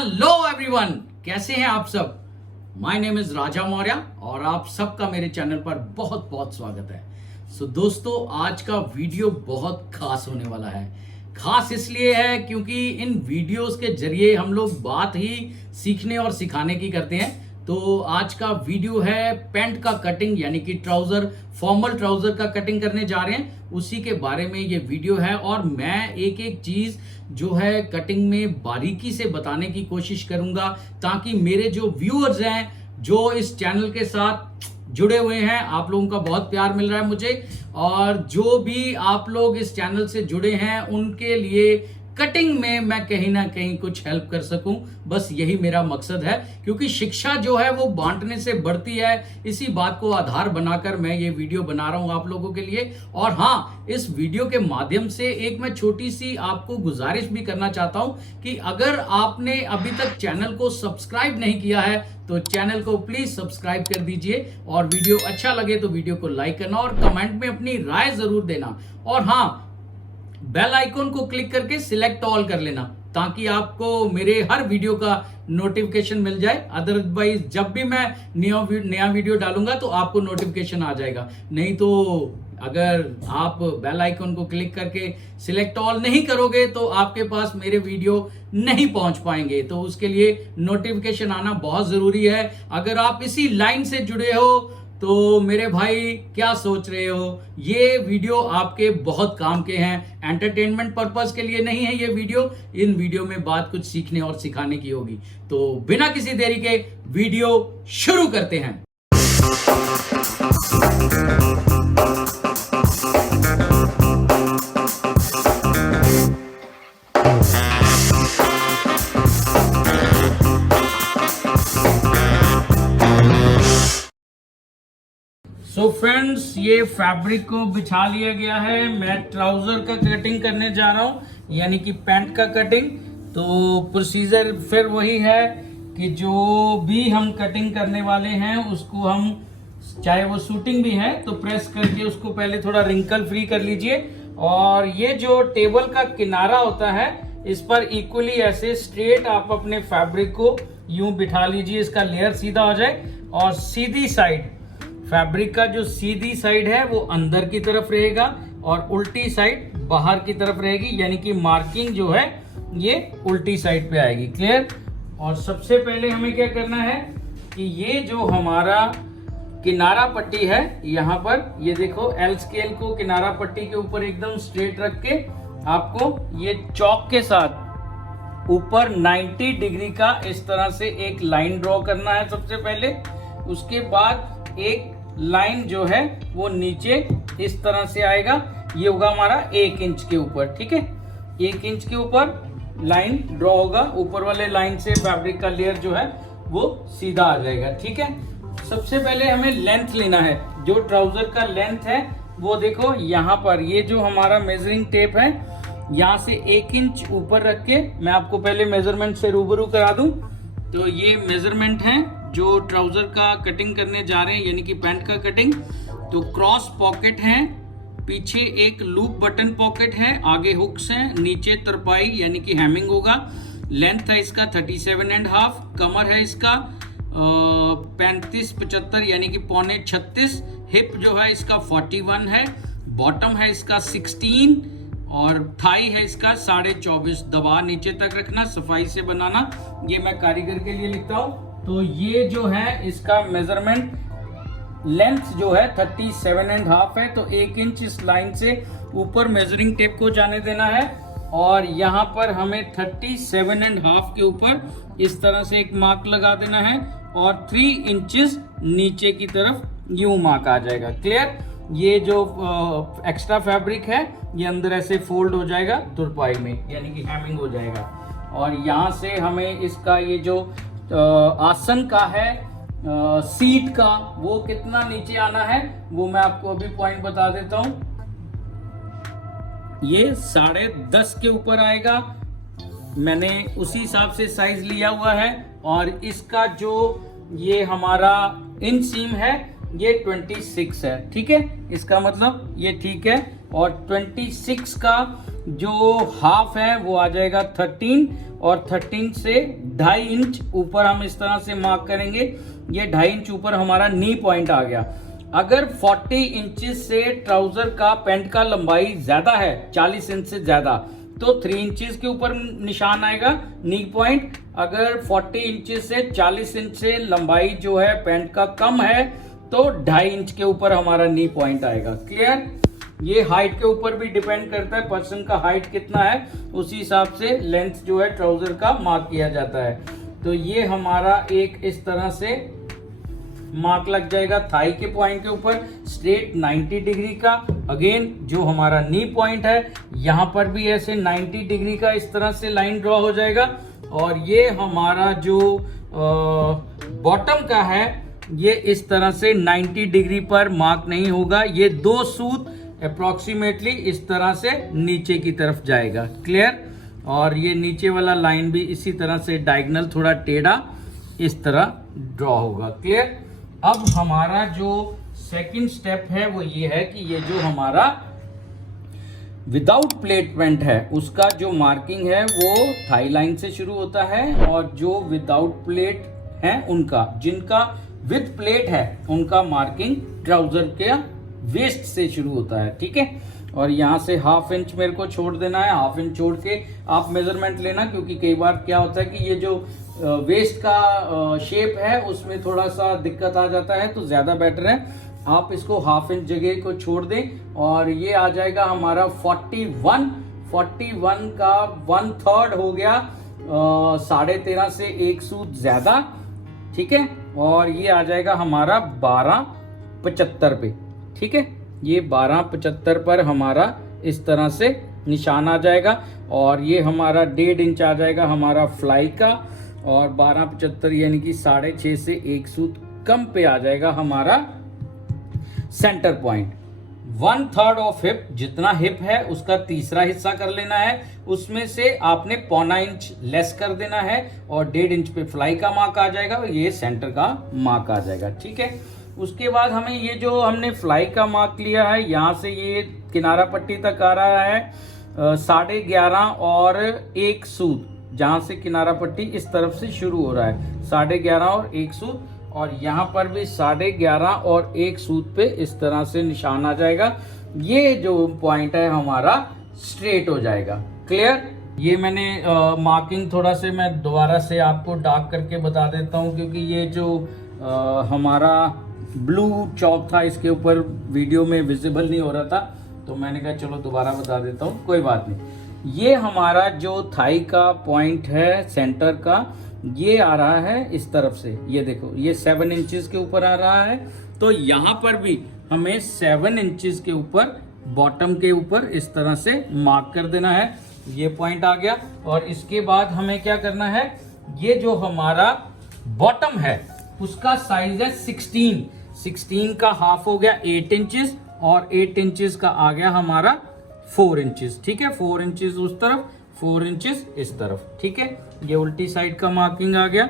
Hello everyone, कैसे हैं आप सब। माय नेम इज राजा मौर्य और आप सबका मेरे चैनल पर बहुत बहुत स्वागत है। दोस्तों, आज का वीडियो बहुत खास होने वाला है। खास इसलिए है क्योंकि इन वीडियोस के जरिए हम लोग बात ही सीखने और सिखाने की करते हैं। तो आज का वीडियो है पैंट का कटिंग, यानी कि ट्राउजर, फॉर्मल ट्राउजर का कटिंग करने जा रहे हैं, उसी के बारे में ये वीडियो है। और मैं एक एक चीज जो है कटिंग में बारीकी से बताने की कोशिश करूंगा, ताकि मेरे जो व्यूअर्स हैं, जो इस चैनल के साथ जुड़े हुए हैं, आप लोगों का बहुत प्यार मिल रहा है मुझे, और जो भी आप लोग इस चैनल से जुड़े हैं उनके लिए कटिंग में मैं कहीं ना कहीं कुछ हेल्प कर सकूं। बस यही मेरा मकसद है, क्योंकि शिक्षा जो है वो बांटने से बढ़ती है। इसी बात को आधार बनाकर मैं ये वीडियो बना रहा हूं आप लोगों के लिए। और हाँ, इस वीडियो के माध्यम से एक मैं छोटी सी आपको गुजारिश भी करना चाहता हूं कि अगर आपने अभी तक चैनल को सब्सक्राइब नहीं किया है तो चैनल को प्लीज सब्सक्राइब कर दीजिए, और वीडियो अच्छा लगे तो वीडियो को लाइक करना और कमेंट में अपनी राय जरूर देना। और हाँ, बेल आइकॉन को क्लिक करके सिलेक्ट ऑल कर लेना, ताकि आपको मेरे हर वीडियो का नोटिफिकेशन मिल जाए। अदरवाइज जब भी मैं नया वीडियो डालूंगा तो आपको नोटिफिकेशन आ जाएगा। नहीं तो अगर आप बेल आइकॉन को क्लिक करके सिलेक्ट ऑल नहीं करोगे तो आपके पास मेरे वीडियो नहीं पहुंच पाएंगे। तो उसके लिए नोटिफिकेशन आना बहुत जरूरी है। अगर आप इसी लाइन से जुड़े हो तो मेरे भाई क्या सोच रहे हो, ये वीडियो आपके बहुत काम के हैं। एंटरटेनमेंट पर्पस के लिए नहीं है ये वीडियो। इन वीडियो में बात कुछ सीखने और सिखाने की होगी। तो बिना किसी देरी के वीडियो शुरू करते हैं। फ्रेंड्स, ये फैब्रिक को बिछा लिया गया है। मैं ट्राउजर का कटिंग करने जा रहा हूँ, यानी कि पैंट का कटिंग। तो प्रोसीजर फिर वही है कि जो भी हम कटिंग करने वाले हैं उसको हम, चाहे वो शूटिंग भी है तो प्रेस करके उसको पहले थोड़ा रिंकल फ्री कर लीजिए। और ये जो टेबल का किनारा होता है, इस पर इक्वली ऐसे स्ट्रेट आप अपने फैब्रिक को यूं बिठा लीजिए, इसका लेयर सीधा हो जाए। और सीधी साइड फैब्रिक का जो सीधी साइड है वो अंदर की तरफ रहेगा और उल्टी साइड बाहर की तरफ रहेगी, यानी कि मार्किंग जो है ये उल्टी साइड पे आएगी। क्लियर। और सबसे पहले हमें क्या करना है कि ये जो हमारा किनारा पट्टी है, यहाँ पर ये देखो, एल स्केल को किनारा पट्टी के ऊपर एकदम स्ट्रेट रख के आपको ये चौक के साथ ऊपर 90 डिग्री का इस तरह से एक लाइन ड्रॉ करना है सबसे पहले। उसके बाद एक लाइन जो है वो नीचे इस तरह से आएगा, ये होगा हमारा 1 इंच के ऊपर। ठीक है, 1 इंच के ऊपर लाइन ड्रॉ होगा। ऊपर वाले लाइन से फैब्रिक का लेयर जो है वो सीधा आ जाएगा। ठीक है, सबसे पहले हमें लेंथ लेना है। जो ट्राउजर का लेंथ है वो देखो, यहाँ पर ये जो हमारा मेजरिंग टेप है, यहाँ से 1 इंच ऊपर रख के मैं आपको पहले मेजरमेंट से रूबरू करा दूं। तो ये मेजरमेंट है जो ट्राउजर का कटिंग करने जा रहे हैं, यानी कि पैंट का कटिंग। तो क्रॉस पॉकेट है, पीछे एक लूप बटन पॉकेट है, आगे हुक्स हैं, नीचे तरपाई यानी कि हैमिंग होगा। लेंथ है इसका 37.5, कमर है इसका 35-75 यानी कि पौने 36, हिप जो है इसका 41 है, बॉटम है इसका 16 और थाई है इसका 24.5। दबा नीचे तक रखना, सफाई से बनाना, ये मैं कारीगर के लिए लिखता हूँ। तो ये जो है इसका मेजरमेंट लेंथ जो है 37.5 है। तो 1 इंच इस लाइन से ऊपर मेजरिंग टेप को जाने देना है, और यहाँ पर हमें 37.5 के ऊपर इस तरह से एक मार्क लगा देना है, और 3 इंचेस नीचे की तरफ यूं मार्क आ जाएगा। क्लियर। ये जो एक्स्ट्रा फैब्रिक है ये अंदर ऐसे फोल्ड हो जाएगा तुरपाई में, यानी कि हैमिंग हो जाएगा। और यहाँ से हमें इसका ये जो आसन का है, सीट का, वो कितना नीचे आना है वो मैं आपको अभी पॉइंट बता देता हूं। ये 10.5 के ऊपर आएगा, मैंने उसी हिसाब से साइज लिया हुआ है। और इसका जो ये हमारा इनसीम है ये 26 है। ठीक है, इसका मतलब ये ठीक है। और 26 का जो हाफ है वो आ जाएगा 13 और 13 से 2.5 इंच ऊपर हम इस तरह से मार्क करेंगे। ये 2.5 इंच ऊपर हमारा नी पॉइंट आ गया। अगर 40 इंचेस से ट्राउजर का पैंट का लंबाई ज्यादा है, 40 इंच से ज्यादा, तो 3 इंचेस के ऊपर निशान आएगा नी पॉइंट। अगर 40 इंचेस से 40 इंच से लंबाई जो है पैंट का कम है तो 2.5 इंच के ऊपर हमारा नी पॉइंट आएगा। क्लियर? ये हाइट के ऊपर भी डिपेंड करता है, पर्सन का हाइट कितना है उसी हिसाब से लेंथ जो है ट्राउजर का मार्क किया जाता है। तो ये हमारा एक इस तरह से मार्क लग जाएगा थाई के पॉइंट के ऊपर स्ट्रेट 90 डिग्री का। अगेन जो हमारा नी पॉइंट है यहां पर भी ऐसे 90 डिग्री का इस तरह से लाइन ड्रॉ हो जाएगा। और ये हमारा जो बॉटम का है ये इस तरह से 90 डिग्री पर मार्क नहीं होगा, ये 2 सूत अप्रोक्सीमेटली इस तरह से नीचे की तरफ जाएगा। क्लियर? और ये नीचे वाला लाइन भी इसी तरह से डायगोनल थोड़ा टेढ़ा इस तरह ड्रॉ होगा। क्लियर? अब हमारा जो सेकंड स्टेप है वो ये है कि ये जो हमारा विदाउट प्लेट पैंट है उसका जो मार्किंग है वो थाई लाइन से शुरू होता है, और जो विदाउट प्लेट है उनका, जिनका विद प्लेट है उनका मार्किंग ट्राउजर के वेस्ट से शुरू होता है। ठीक है? और यहाँ से 1/2 इंच मेरे को छोड़ देना है। 1/2 इंच छोड़ के आप मेजरमेंट लेना, क्योंकि कई बार क्या होता है कि ये जो वेस्ट का शेप है उसमें थोड़ा सा दिक्कत आ जाता है, तो ज्यादा बेटर है आप इसको 1/2 इंच जगह को छोड़ दें। और ये आ जाएगा हमारा 41 का 1/3 हो गया 13.5 से 1 सूत ज्यादा। ठीक है? और ये आ जाएगा हमारा 12.75 पे। ठीक है? ये 12.75 पर हमारा इस तरह से निशान आ जाएगा। और ये हमारा 1.5 इंच आ जाएगा हमारा फ्लाई का, और 12.75 यानी कि 6.5 से 1 सूत कम पे आ जाएगा हमारा सेंटर पॉइंट। 1/3 ऑफ हिप, जितना हिप है उसका तीसरा हिस्सा कर लेना है, उसमें से आपने 0.25 इंच लेस कर देना है, और 1.5 इंच पे फ्लाई का मार्क आ जाएगा और ये सेंटर का मार्क आ जाएगा। ठीक है? उसके बाद हमें ये जो हमने फ्लाई का मार्क लिया है यहाँ से ये किनारा पट्टी तक आ रहा है 11.5 और 1 सूत, जहां से किनारा पट्टी इस तरफ से शुरू हो रहा है 11.5 और 1 सूत, और यहाँ पर भी 11.5 और 1 सूत पे इस तरह से निशान आ जाएगा। ये जो पॉइंट है हमारा स्ट्रेट हो जाएगा। क्लियर? ये मैंने मार्किंग थोड़ा से मैं दोबारा से आपको डार्क करके बता देता हूँ, क्योंकि ये जो हमारा ब्लू चौक था इसके ऊपर वीडियो में विजिबल नहीं हो रहा था, तो मैंने कहा चलो दोबारा बता देता हूँ, कोई बात नहीं। ये हमारा जो थाई का पॉइंट है सेंटर का, ये आ रहा है इस तरफ से, ये देखो ये 7 इंचेस के ऊपर आ रहा है। तो यहाँ पर भी हमें 7 इंचेस के ऊपर बॉटम के ऊपर इस तरह से मार्क कर देना है। ये पॉइंट आ गया। और इसके बाद हमें क्या करना है, ये जो हमारा बॉटम है उसका साइज है 16 का हाफ हो गया 8 इंचेस, और 8 इंचेस का आ गया हमारा 4 इंचेस। ठीक है? 4 इंचेस उस तरफ, 4 इंचेस इस तरफ। ठीक है? ये उल्टी साइड का मार्किंग आ गया।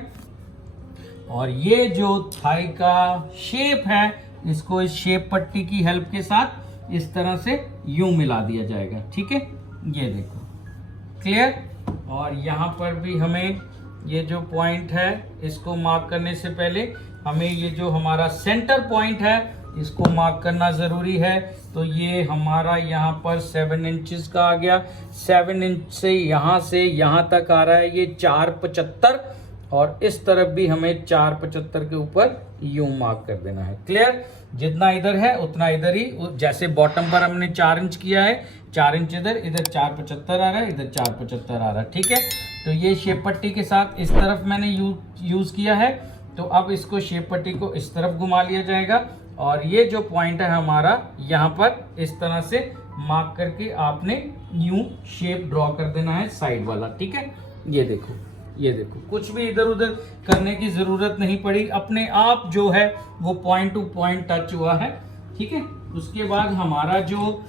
और ये जो थाई का शेप है इसको इस शेप पट्टी की हेल्प के साथ इस तरह से यूं मिला दिया जाएगा। ठीक है? ये देखो। क्लियर? और यहाँ पर भी हमें ये जो पॉइंट है इसको मार्क करने से पहले हमें ये जो हमारा सेंटर पॉइंट है इसको मार्क करना जरूरी है। तो ये हमारा यहाँ पर 7 इंचेस का आ गया। 7 इंच से यहाँ तक आ रहा है ये 4.75, और इस तरफ भी हमें 4.75 के ऊपर यूं मार्क कर देना है। क्लियर? जितना इधर है उतना इधर ही, जैसे बॉटम पर हमने 4 इंच किया है, 4 इंच इधर 4.75 आ रहा है, इधर 4.75 आ रहा है। ठीक है? तो ये शेप पट्टी के साथ इस तरफ मैंने यूज किया है। तो अब इसको शेप पट्टी को इस तरफ घुमा लिया जाएगा, और ये जो पॉइंट है हमारा यहाँ पर इस तरह से मार्क करके आपने यूं शेप ड्रॉ कर देना है साइड वाला। ठीक है? ये देखो, ये देखो, कुछ भी इधर उधर करने की जरूरत नहीं पड़ी, अपने आप जो है वो पॉइंट टू पॉइंट टच हुआ है। ठीक है? उसके बाद हमारा जो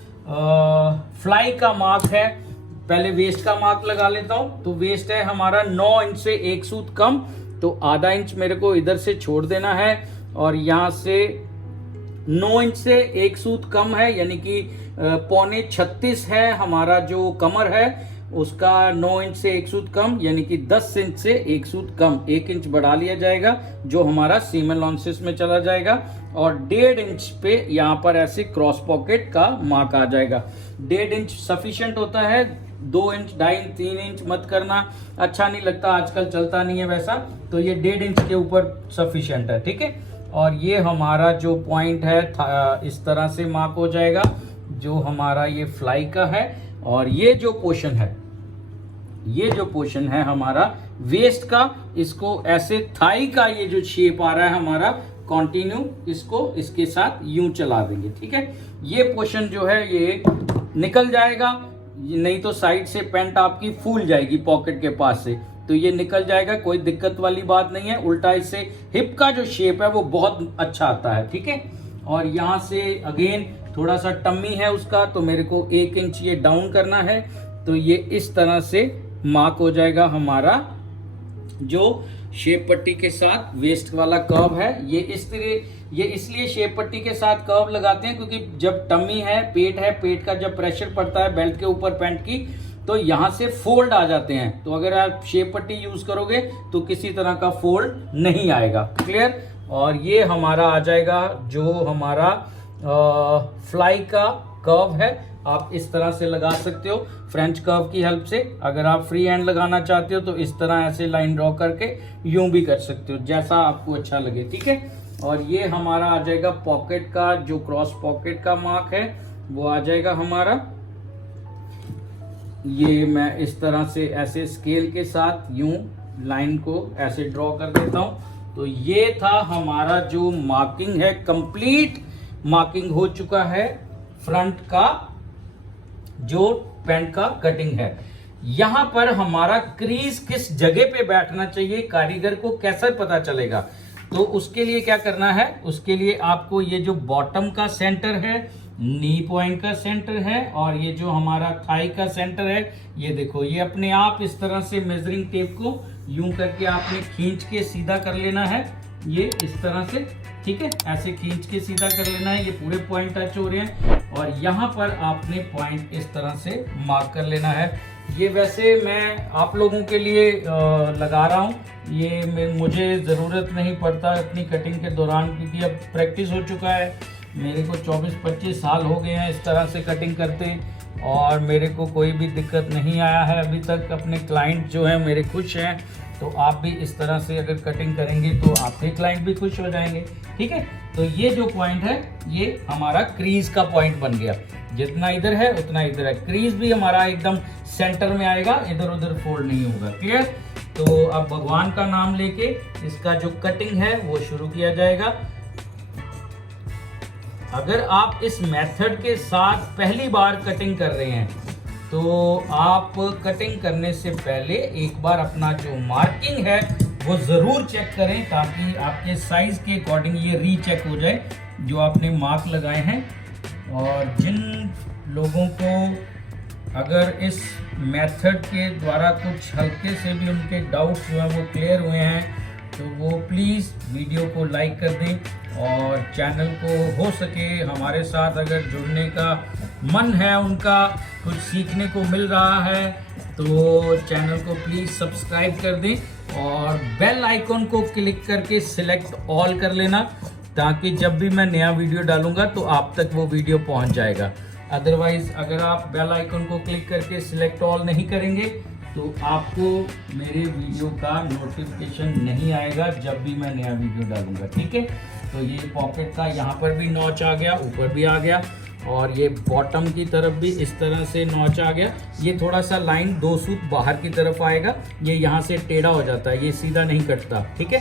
फ्लाई का मार्क है, पहले वेस्ट का मार्क लगा लेता हूं। तो वेस्ट है हमारा 9 इंच से 1 सूत कम, तो ½ इंच मेरे को इधर से छोड़ देना है, और यहाँ से 9 इंच से 1 सूत कम है, यानी कि 35 है हमारा जो कमर है उसका 9 इंच से 1 सूत कम, यानी कि 10 इंच से 1 सूत कम 1 इंच बढ़ा लिया जाएगा जो हमारा सीम अलाउंसेस में चला जाएगा। और 1.5 इंच पे यहाँ पर ऐसे क्रॉस पॉकेट का मार्क आ जाएगा। 1.5 इंच सफिशिएंट होता है, 2 इंच 2.5 इंच 3 इंच मत करना, अच्छा नहीं लगता, आजकल चलता नहीं है वैसा, तो ये 1.5 इंच के ऊपर सफिशिएंट है, ठीक है। और ये हमारा जो पॉइंट है इस तरह से मार्क हो जाएगा जो हमारा ये फ्लाई का है। और ये जो पोर्शन है हमारा वेस्ट का, इसको ऐसे थाई का ये जो शेप आ रहा है हमारा कंटिन्यू, इसको इसके साथ यूं चला देंगे, ठीक है। ये पोर्शन जो है ये निकल जाएगा, नहीं तो साइड से पैंट आपकी फूल जाएगी पॉकेट के पास से, तो ये निकल जाएगा, कोई दिक्कत वाली बात नहीं है। उल्टा इससे हिप का जो शेप है वो बहुत अच्छा आता है, ठीक है। और यहाँ से अगेन थोड़ा सा टम्मी है उसका, तो मेरे को 1 इंच ये डाउन करना है, तो ये इस तरह से मार्क हो जाएगा हमारा जो शेप पट्टी के साथ वेस्ट वाला कर्व है। ये इसलिए शेप पट्टी के साथ कर्व लगाते हैं क्योंकि जब टम्मी है, पेट का जब प्रेशर पड़ता है बेल्ट के ऊपर पैंट की, तो यहाँ से फोल्ड आ जाते हैं। तो अगर आप शेप पट्टी यूज करोगे तो किसी तरह का फोल्ड नहीं आएगा, क्लियर। और ये हमारा आ जाएगा जो हमारा फ्लाई का कर्व है, आप इस तरह से लगा सकते हो फ्रेंच कर्व की हेल्प से। अगर आप फ्री हैंड लगाना चाहते हो तो इस तरह ऐसे लाइन ड्रॉ करके यूं भी कर सकते हो, जैसा आपको अच्छा लगे, ठीक है। और ये हमारा आ जाएगा पॉकेट का, जो क्रॉस पॉकेट का मार्क है वो आ जाएगा हमारा। ये मैं इस तरह से ऐसे स्केल के साथ यूं लाइन को ऐसे ड्रॉ कर देता हूं। तो ये था हमारा जो मार्किंग है, कंप्लीट मार्किंग हो चुका है फ्रंट का जो पैंट का कटिंग है। यहां पर हमारा क्रीज किस जगह पे बैठना चाहिए, कारीगर को कैसे पता चलेगा, तो उसके लिए क्या करना है, उसके लिए आपको ये जो बॉटम का सेंटर है, नी पॉइंट का सेंटर है, और ये जो हमारा थाई का सेंटर है, ये देखो, ये अपने आप इस तरह से मेजरिंग टेप को यूं करके आपने खींच के सीधा कर लेना है, ये इस तरह से, ठीक है, ऐसे खींच के सीधा कर लेना है। ये पूरे पॉइंट टच हो रहे हैं और यहाँ पर आपने पॉइंट इस तरह से मार्क कर लेना है। ये वैसे मैं आप लोगों के लिए लगा रहा हूँ, ये मुझे ज़रूरत नहीं पड़ता अपनी कटिंग के दौरान, क्योंकि अब प्रैक्टिस हो चुका है, मेरे को 24-25 साल हो गए हैं इस तरह से कटिंग करते, और मेरे को कोई भी दिक्कत नहीं आया है अभी तक। अपने क्लाइंट जो है मेरे खुश हैं, तो आप भी इस तरह से अगर कटिंग करेंगे तो आपके क्लाइंट भी खुश हो जाएंगे, ठीक है। तो ये जो पॉइंट है ये हमारा क्रीज का पॉइंट बन गया, जितना इधर है उतना इधर है, क्रीज भी हमारा एकदम सेंटर में आएगा, इधर उधर फोल्ड नहीं होगा, क्लियर। तो अब भगवान का नाम लेके इसका जो कटिंग है वो शुरू किया जाएगा। अगर आप इस मेथड के साथ पहली बार कटिंग कर रहे हैं तो आप कटिंग करने से पहले एक बार अपना जो मार्किंग है वो ज़रूर चेक करें, ताकि आपके साइज़ के अकॉर्डिंग ये रीचेक हो जाए जो आपने मार्क लगाए हैं। और जिन लोगों को अगर इस मेथड के द्वारा कुछ हल्के से भी उनके डाउट्स जो हैं वो क्लियर हुए हैं, तो वो प्लीज़ वीडियो को लाइक कर दें, और चैनल को हो सके हमारे साथ अगर जुड़ने का मन है, उनका कुछ सीखने को मिल रहा है, तो चैनल को प्लीज़ सब्सक्राइब कर दें और बेल आइकॉन को क्लिक करके सिलेक्ट ऑल कर लेना, ताकि जब भी मैं नया वीडियो डालूंगा तो आप तक वो वीडियो पहुंच जाएगा। अदरवाइज अगर आप बेल आइकॉन को क्लिक करके सिलेक्ट ऑल नहीं करेंगे तो आपको मेरे वीडियो का नोटिफिकेशन नहीं आएगा जब भी मैं नया वीडियो डालूंगा, ठीक है। तो ये पॉकेट का यहाँ पर भी नॉच आ गया, ऊपर भी आ गया, और ये बॉटम की तरफ भी इस तरह से नॉच आ गया। ये थोड़ा सा लाइन 2 सूत बाहर की तरफ आएगा, ये यहाँ से टेढ़ा हो जाता है, ये सीधा नहीं कटता, ठीक है।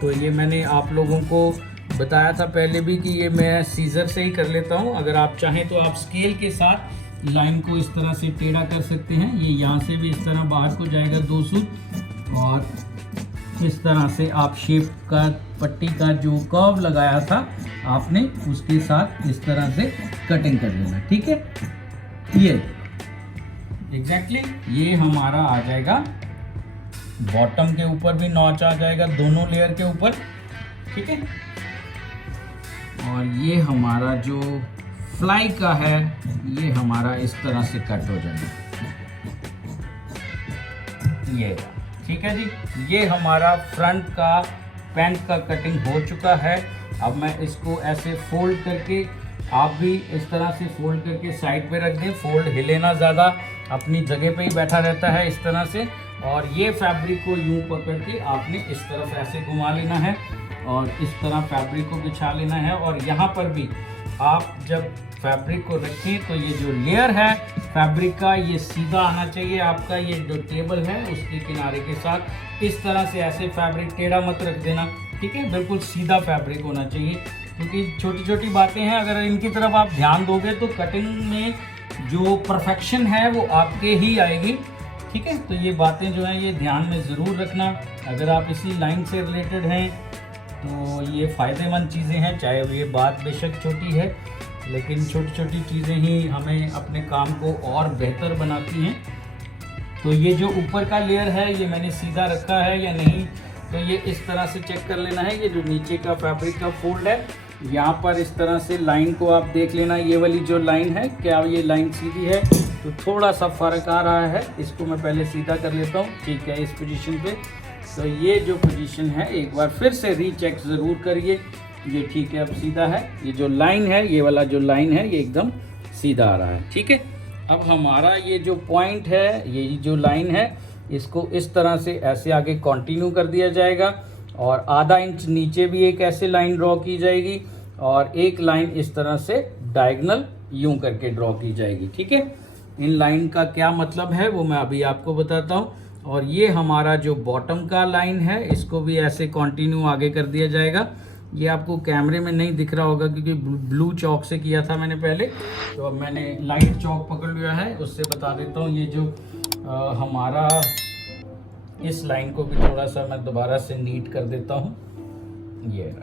तो ये मैंने आप लोगों को बताया था पहले भी कि ये मैं सीजर से ही कर लेता हूँ। अगर आप चाहें तो आप स्केल के साथ लाइन को इस तरह से टेढ़ा कर सकते हैं, ये यहाँ से भी इस तरह बाहर को जाएगा 2 सूत, और इस तरह से आप शेप का पट्टी का जो कर्व लगाया था आपने उसके साथ इस तरह से कटिंग कर लेना, ठीक है। ये एग्जैक्टली ये हमारा आ जाएगा, बॉटम के ऊपर भी नॉच आ जाएगा दोनों लेयर के ऊपर, ठीक है। और ये हमारा जो फ्लाई का है ये हमारा इस तरह से कट हो जाएगा। ये ठीक है जी, ये हमारा फ्रंट का पैंट का कटिंग हो चुका है। अब मैं इसको ऐसे फोल्ड करके, आप भी इस तरह से फोल्ड करके साइड पे रख दें। फोल्ड हिले ना ज़्यादा, अपनी जगह पे ही बैठा रहता है इस तरह से। और ये फैब्रिक को यूं पकड़ के आपने इस तरफ ऐसे घुमा लेना है और इस तरह फैब्रिक को बिछा लेना है। और यहाँ पर भी आप जब फैब्रिक को रखें तो ये जो लेयर है फैब्रिक का ये सीधा आना चाहिए। आपका ये जो टेबल है उसके किनारे के साथ इस तरह से ऐसे फैब्रिक टेढ़ा मत रख देना, ठीक है, बिल्कुल सीधा फैब्रिक होना चाहिए। क्योंकि छोटी छोटी बातें हैं, अगर इनकी तरफ आप ध्यान दोगे तो कटिंग में जो परफेक्शन है वो आपके ही आएगी, ठीक है। तो ये बातें जो हैं ये ध्यान में ज़रूर रखना। अगर आप इसी लाइन से रिलेटेड हैं तो ये फ़ायदेमंद चीज़ें हैं, चाहे ये बात बेशक छोटी है लेकिन छोटी छोटी चीज़ें ही हमें अपने काम को और बेहतर बनाती हैं। तो ये जो ऊपर का लेयर है ये मैंने सीधा रखा है या नहीं, तो ये इस तरह से चेक कर लेना है। ये जो नीचे का फैब्रिक का फोल्ड है यहाँ पर इस तरह से लाइन को आप देख लेना, ये वाली जो लाइन है क्या ये लाइन सीधी है, तो थोड़ा सा फ़र्क आ रहा है। इसको मैं पहले सीधा कर लेता हूँ, ठीक है, इस पोजीशन पे। तो ये जो पोजीशन है एक बार फिर से रीचेक ज़रूर करिए, ये ठीक है, अब सीधा है। ये जो लाइन है, ये वाला जो लाइन है ये एकदम सीधा आ रहा है, ठीक है। अब हमारा ये जो पॉइंट है, ये जो लाइन है, इसको इस तरह से ऐसे आगे कंटिन्यू कर दिया जाएगा और आधा इंच नीचे भी एक ऐसे लाइन ड्रॉ की जाएगी और एक लाइन इस तरह से डायगोनल यूं करके ड्रॉ की जाएगी, ठीक है। इन लाइन का क्या मतलब है वो मैं अभी आपको बताता हूँ। और ये हमारा जो बॉटम का लाइन है इसको भी ऐसे कंटिन्यू आगे कर दिया जाएगा। ये आपको कैमरे में नहीं दिख रहा होगा क्योंकि ब्लू चौक से किया था मैंने पहले, तो अब मैंने लाइट चौक पकड़ लिया है, उससे बता देता हूँ। ये जो हमारा इस लाइन को भी थोड़ा सा मैं दोबारा से नीट कर देता हूँ, ये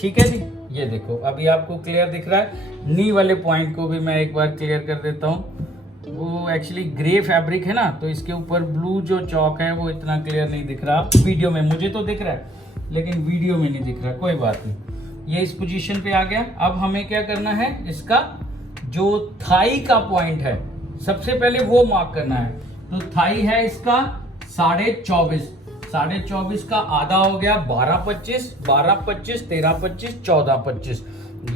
ठीक है जी। ये देखो अभी आपको क्लियर दिख रहा है। नी वाले पॉइंट को भी मैं एक बार क्लियर कर देता हूँ। वो एक्चुअली ग्रे फैब्रिक है ना, तो इसके ऊपर ब्लू जो चौक है वो इतना क्लियर नहीं दिख रहा। वीडियो में मुझे तो दिख रहा है लेकिन वीडियो में नहीं दिख रहा, कोई बात नहीं। ये इस पोजीशन पे आ गया। अब हमें क्या करना है, इसका जो थाई का पॉइंट है सबसे पहले वो मार्क करना है। तो थाई है इसका 24.5, 24.5 का आधा हो गया 12.25, 12.25, 13.25, 14.25,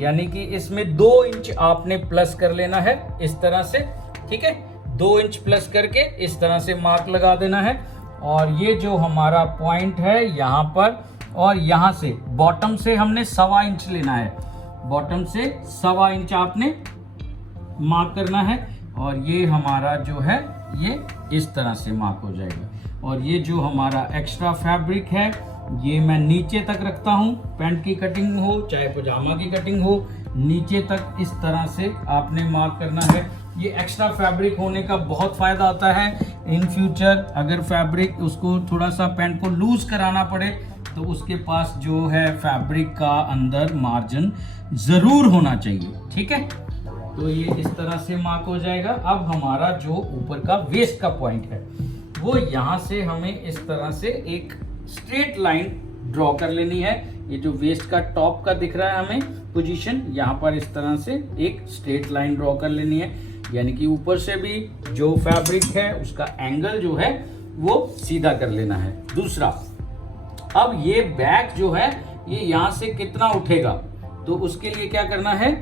यानी कि इसमें 2 इंच आपने प्लस कर लेना है इस तरह से, ठीक है। 2 इंच प्लस करके इस तरह से मार्क लगा देना है। और ये जो हमारा पॉइंट है यहाँ पर, और यहाँ से बॉटम से हमने 1.25 इंच लेना है, बॉटम से 1.25 इंच आपने मार्क करना है। और ये हमारा जो है ये इस तरह से मार्क हो जाएगा। और ये जो हमारा एक्स्ट्रा फैब्रिक है ये मैं नीचे तक रखता हूँ। पैंट की कटिंग हो चाहे पजामा की कटिंग हो, नीचे तक इस तरह से आपने मार्क करना है। ये एक्स्ट्रा फैब्रिक होने का बहुत फ़ायदा होता है। इन फ्यूचर अगर फैब्रिक उसको थोड़ा सा पैंट को लूज कराना पड़े तो उसके पास जो है फैब्रिक का अंदर मार्जिन ज़रूर होना चाहिए, ठीक है। तो ये इस तरह से मार्क हो जाएगा। अब हमारा जो ऊपर का वेस्ट का पॉइंट है वो यहाँ से हमें इस तरह से एक स्ट्रेट लाइन ड्रॉ कर लेनी है। ये जो वेस्ट का टॉप का दिख रहा है हमें पोजीशन, यहाँ पर इस तरह से एक स्ट्रेट लाइन ड्रॉ कर लेनी है, यानी कि ऊपर से भी जो फैब्रिक है उसका एंगल जो है वो सीधा कर लेना है। दूसरा, अब ये बैक जो है ये यहाँ से कितना उठेगा, तो उसके लिए क्या करना है,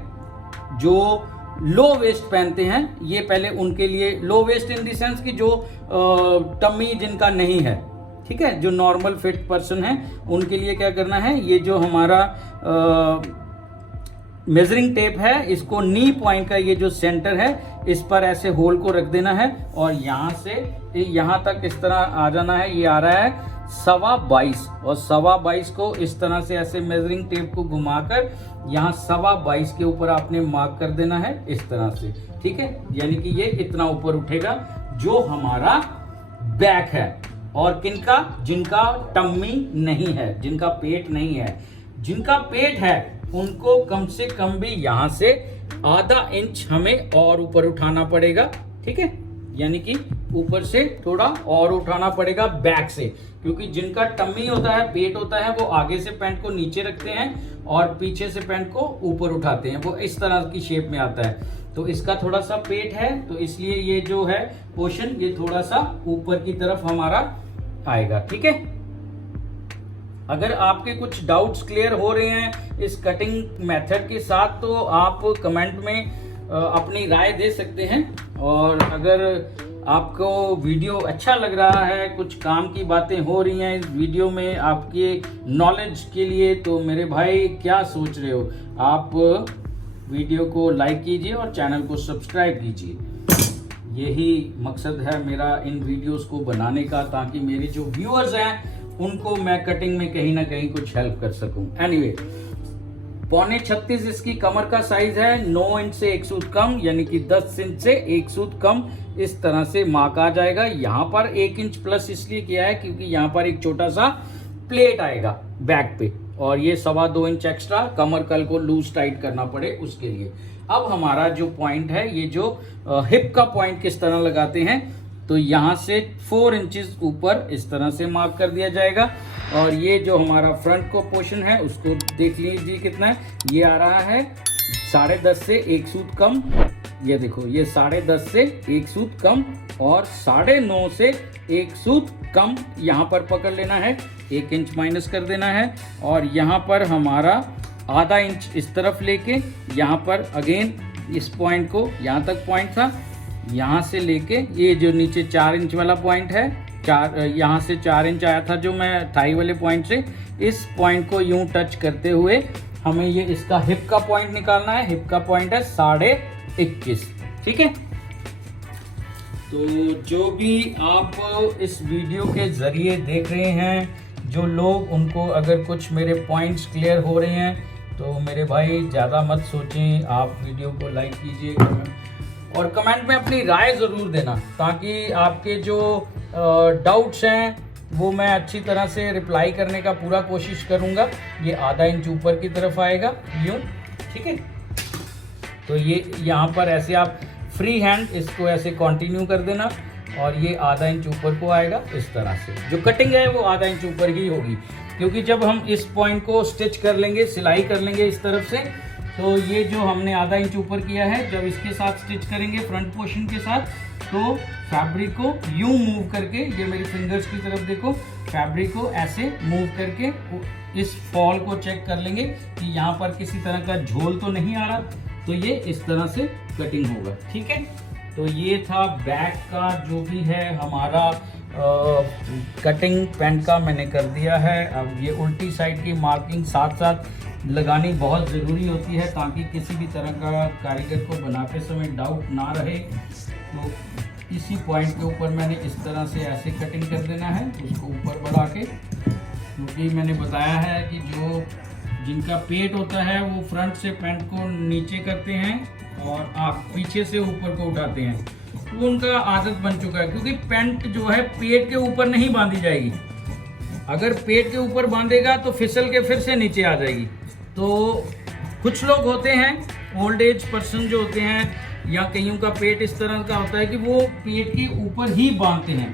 जो लो वेस्ट पहनते हैं ये पहले उनके लिए, low waist in the sense कि जो टम्मी जिनका नहीं है, ठीक है, जो नॉर्मल फिट पर्सन है उनके लिए क्या करना है, ये जो हमारा मेजरिंग टेप है इसको नी पॉइंट का ये जो सेंटर है इस पर ऐसे होल को रख देना है और यहाँ से यहाँ तक इस तरह आ जाना है। ये आ रहा है 22.25 और 22.25 को इस तरह से ऐसे मेजरिंग टेप को घुमाकर यहाँ 22.25 के ऊपर आपने मार्क कर देना है इस तरह से, ठीक है। यानी कि ये इतना ऊपर उठेगा जो हमारा बैक है। और किनका, जिनका टम्मी नहीं है, जिनका पेट नहीं है, जिनका पेट है उनको कम से कम भी यहाँ से आधा इंच हमें और ऊपर उठाना पड़ेगा, ठीक है, यानी कि ऊपर से थोड़ा और उठाना पड़ेगा बैक से। क्योंकि जिनका टम्मी होता है, पेट होता है, वो आगे से पैंट को नीचे रखते हैं और पीछे से पैंट को ऊपर उठाते हैं, वो इस तरह की शेप में आता है। तो इसका थोड़ा सा पेट है, तो इसलिए ये जो है पोर्शन ये थोड़ा सा ऊपर की तरफ हमारा आएगा। ठीक है, अगर आपके कुछ डाउट्स क्लियर हो रहे हैं इस कटिंग मेथड के साथ तो आप कमेंट में अपनी राय दे सकते हैं। और अगर आपको वीडियो अच्छा लग रहा है, कुछ काम की बातें हो रही हैं इस वीडियो में आपके नॉलेज के लिए, तो मेरे भाई क्या सोच रहे हो, आप वीडियो को लाइक कीजिए और चैनल को सब्सक्राइब कीजिए। यही मकसद है मेरा इन वीडियोस को बनाने का, ताकि मेरे जो व्यूअर्स हैं उनको मैं कटिंग में कहीं ना कहीं कुछ हेल्प कर सकूं। एनीवे, 36.25 इसकी कमर का साइज है, 9 इंच से 1 सूत कम, यानी कि 10 इंच से 1 सूत कम इस तरह से मार्क आ जाएगा। यहाँ पर 1 इंच प्लस इसलिए किया है क्योंकि यहाँ पर एक छोटा सा प्लेट आएगा बैक पे, और ये 2.25 इंच एक्स्ट्रा कमर कल को लूज टाइट करना पड़े उसके लिए। अब हमारा जो पॉइंट है, ये जो हिप का पॉइंट किस तरह लगाते हैं, तो यहाँ से 4 इंचेस ऊपर इस तरह से मार्क कर दिया जाएगा। और ये जो हमारा फ्रंट को पोर्शन है उसको देख लीजिए कितना है, ये आ रहा है 10.5 से 1 सूत कम। ये देखो, ये 10.5 से 1 सूत कम और 9.5 से 1 सूत कम यहाँ पर पकड़ लेना है, 1 इंच माइनस कर देना है। और यहाँ पर हमारा आधा इंच इस तरफ लेके यहाँ पर अगेन इस पॉइंट को, यहाँ तक पॉइंट था, यहाँ से लेके ये जो नीचे 4 इंच वाला पॉइंट है, यहाँ से 4 इंच आया था जो मैं थाई वाले पॉइंट से, इस पॉइंट को यूं टच करते हुए हमें ये इसका हिप का पॉइंट निकालना है। हिप का पॉइंट है 21.5। ठीक है, तो जो भी आप इस वीडियो के जरिए देख रहे हैं, जो लोग, उनको अगर कुछ मेरे पॉइंट्स क्लियर हो रहे हैं तो मेरे भाई ज़्यादा मत सोचें, आप वीडियो को लाइक कीजिए और कमेंट में अपनी राय ज़रूर देना, ताकि आपके जो डाउट्स हैं वो मैं अच्छी तरह से रिप्लाई करने का पूरा कोशिश करूँगा। ये आधा इंच ऊपर की तरफ आएगा यूँ। ठीक है, तो ये यहाँ पर ऐसे आप फ्री हैंड इसको ऐसे कंटिन्यू कर देना और ये आधा इंच ऊपर को आएगा इस तरह से। जो कटिंग है वो आधा इंच ऊपर ही होगी, क्योंकि जब हम इस पॉइंट को स्टिच कर लेंगे, सिलाई कर लेंगे इस तरफ से, तो ये जो हमने आधा इंच ऊपर किया है, जब इसके साथ स्टिच करेंगे फ्रंट पोर्शन के साथ, तो फैब्रिक को यूं मूव करके, ये मेरी फिंगर्स की तरफ देखो, फैब्रिक को ऐसे मूव करके इस फॉल को चेक कर लेंगे कि यहाँ पर किसी तरह का झोल तो नहीं आ रहा, तो ये इस तरह से कटिंग होगा। ठीक है, तो ये था बैक का जो भी है हमारा कटिंग पैंट का मैंने कर दिया है। अब ये उल्टी साइड की मार्किंग साथ साथ लगानी बहुत ज़रूरी होती है, ताकि किसी भी तरह का कारीगर को बनाते समय डाउट ना रहे। तो इसी पॉइंट के ऊपर मैंने इस तरह से ऐसे कटिंग कर देना है, उसको ऊपर बढ़ा के, क्योंकि मैंने बताया है कि जो जिनका पेट होता है वो फ्रंट से पैंट को नीचे करते हैं और आप पीछे से ऊपर को उठाते हैं, तो उनका आदत बन चुका है। क्योंकि पैंट जो है पेट के ऊपर नहीं बांधी जाएगी, अगर पेट के ऊपर बांधेगा तो फिसल के फिर से नीचे आ जाएगी। तो कुछ लोग होते हैं, ओल्ड एज पर्सन जो होते हैं, या कईयों का पेट इस तरह का होता है कि वो पेट के ऊपर ही बांधते हैं।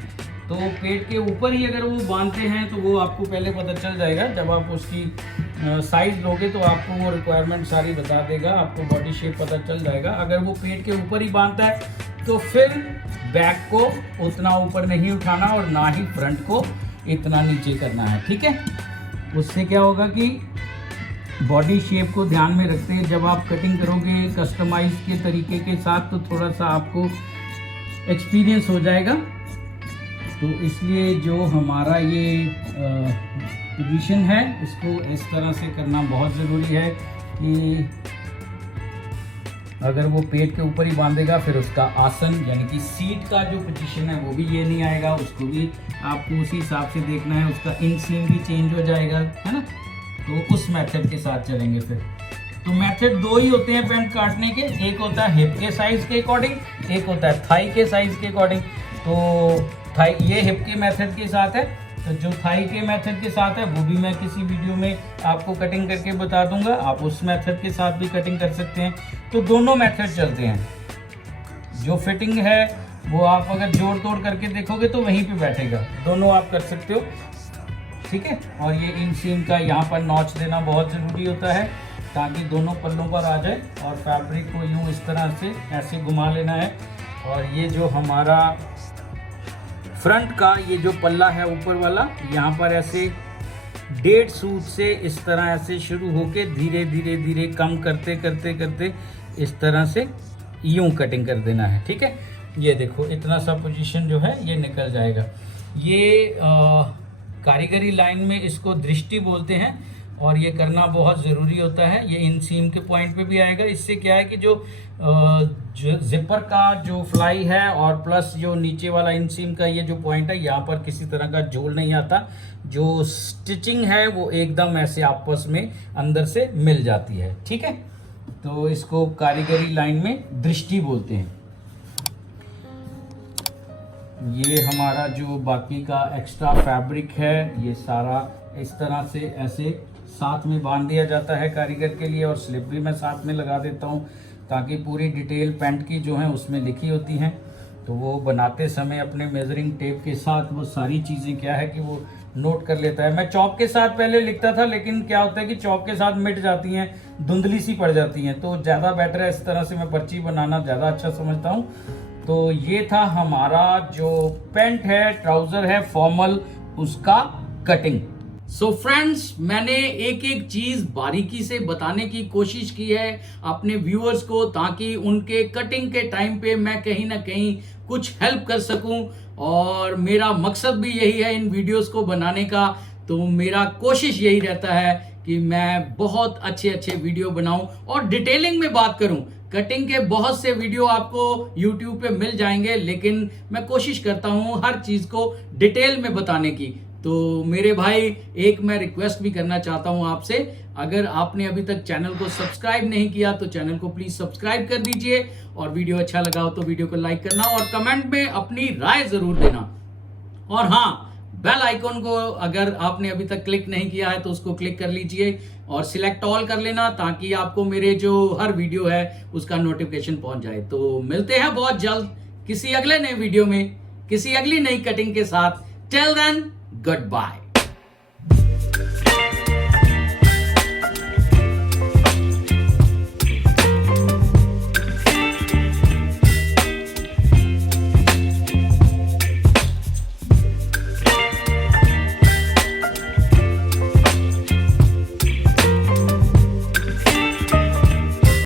तो पेट के ऊपर ही अगर वो बांधते हैं तो वो आपको पहले पता चल जाएगा, जब आप उसकी साइज लोगे तो आपको वो रिक्वायरमेंट सारी बता देगा, आपको बॉडी शेप पता चल जाएगा। अगर वो पेट के ऊपर ही बांधता है तो फिर बैक को उतना ऊपर नहीं उठाना और ना ही फ्रंट को इतना नीचे करना है। ठीक है, उससे क्या होगा कि बॉडी शेप को ध्यान में रखते हैं जब आप कटिंग करोगे कस्टमाइज के तरीके के साथ, तो थोड़ा सा आपको एक्सपीरियंस हो जाएगा। तो इसलिए जो हमारा ये पोजीशन है इसको इस तरह से करना बहुत ज़रूरी है कि अगर वो पेट के ऊपर ही बांधेगा फिर उसका आसन यानी कि सीट का जो पोजीशन है वो भी ये नहीं आएगा, उसको भी आपको उसी हिसाब से देखना है, उसका इनसीम भी चेंज हो जाएगा, है ना। तो उस मेथड के साथ चलेंगे फिर। तो मेथड दो ही होते हैं पैंट काटने के, एक होता है हिप के साइज़ के अकॉर्डिंग, एक होता है थाई के साइज़ के अकॉर्डिंग। तो थाई ये हिप के मेथड के साथ है, तो जो थाई के मेथड के साथ है वो भी मैं किसी वीडियो में आपको कटिंग करके बता दूंगा, आप उस मेथड के साथ भी कटिंग कर सकते हैं। तो दोनों मेथड चलते हैं, जो फिटिंग है वो आप अगर जोड़ तोड़ करके देखोगे तो वहीं पे बैठेगा, दोनों आप कर सकते हो। ठीक है। और ये इनसीम का यहाँ पर नॉच देना बहुत ज़रूरी होता है ताकि दोनों पल्लों पर आ जाए, और फैब्रिक को यूँ इस तरह से ऐसे घुमा लेना है। और ये जो हमारा फ्रंट का ये जो पल्ला है ऊपर वाला, यहाँ पर ऐसे 1.5 सूत से इस तरह ऐसे शुरू होके धीरे धीरे धीरे कम करते करते करते इस तरह से यूं कटिंग कर देना है, ठीक है। ये देखो इतना सा पोजीशन जो है ये निकल जाएगा। ये कारीगरी लाइन में इसको दृष्टि बोलते हैं, और ये करना बहुत ज़रूरी होता है। ये इनसीम के पॉइंट पे भी आएगा। इससे क्या है कि जो जिपर का जो फ्लाई है और प्लस जो नीचे वाला इनसीम का ये जो पॉइंट है, यहाँ पर किसी तरह का झोल नहीं आता। जो स्टिचिंग है वो एकदम ऐसे आपस में अंदर से मिल जाती है, ठीक है। तो इसको कारीगरी लाइन में दृष्टि बोलते हैं। ये हमारा जो बाकी का एक्स्ट्रा फैब्रिक है ये सारा इस तरह से ऐसे साथ में बांध दिया जाता है कारीगर के लिए, और स्लिप भी मैं साथ में लगा देता हूँ ताकि पूरी डिटेल पैंट की जो है उसमें लिखी होती हैं। तो वो बनाते समय अपने मेजरिंग टेप के साथ वो सारी चीज़ें क्या है कि वो नोट कर लेता है। मैं चौक के साथ पहले लिखता था, लेकिन क्या होता है कि चौक के साथ मिट जाती हैं, धुंधली सी पड़ जाती हैं, तो ज़्यादा बेटर है इस तरह से मैं पर्ची बनाना ज़्यादा अच्छा समझता हूँ। तो ये था हमारा जो पैंट है, ट्राउज़र है फॉर्मल, उसका कटिंग। सो फ्रेंड्स, मैंने एक एक चीज बारीकी से बताने की कोशिश की है अपने व्यूअर्स को, ताकि उनके कटिंग के टाइम पे मैं कहीं ना कहीं कुछ हेल्प कर सकूं। और मेरा मकसद भी यही है इन वीडियोस को बनाने का। तो मेरा कोशिश यही रहता है कि मैं बहुत अच्छे अच्छे वीडियो बनाऊं और डिटेलिंग में बात करूं। कटिंग के बहुत से वीडियो आपको YouTube पे मिल जाएंगे, लेकिन मैं कोशिश करता हूं हर चीज को डिटेल में बताने की। तो मेरे भाई, एक मैं रिक्वेस्ट भी करना चाहता हूं आपसे, अगर आपने अभी तक चैनल को सब्सक्राइब नहीं किया तो चैनल को प्लीज सब्सक्राइब कर दीजिए, और वीडियो अच्छा लगा हो तो वीडियो को लाइक करना और कमेंट में अपनी राय जरूर देना। और हाँ, बेल आइकॉन को अगर आपने अभी तक क्लिक नहीं किया है तो उसको क्लिक कर लीजिए और सिलेक्ट ऑल कर लेना, ताकि आपको मेरे जो हर वीडियो है उसका नोटिफिकेशन पहुंच जाए। तो मिलते हैं बहुत जल्द किसी अगले नए वीडियो में, किसी अगली नई कटिंग के साथ। Till then, goodbye.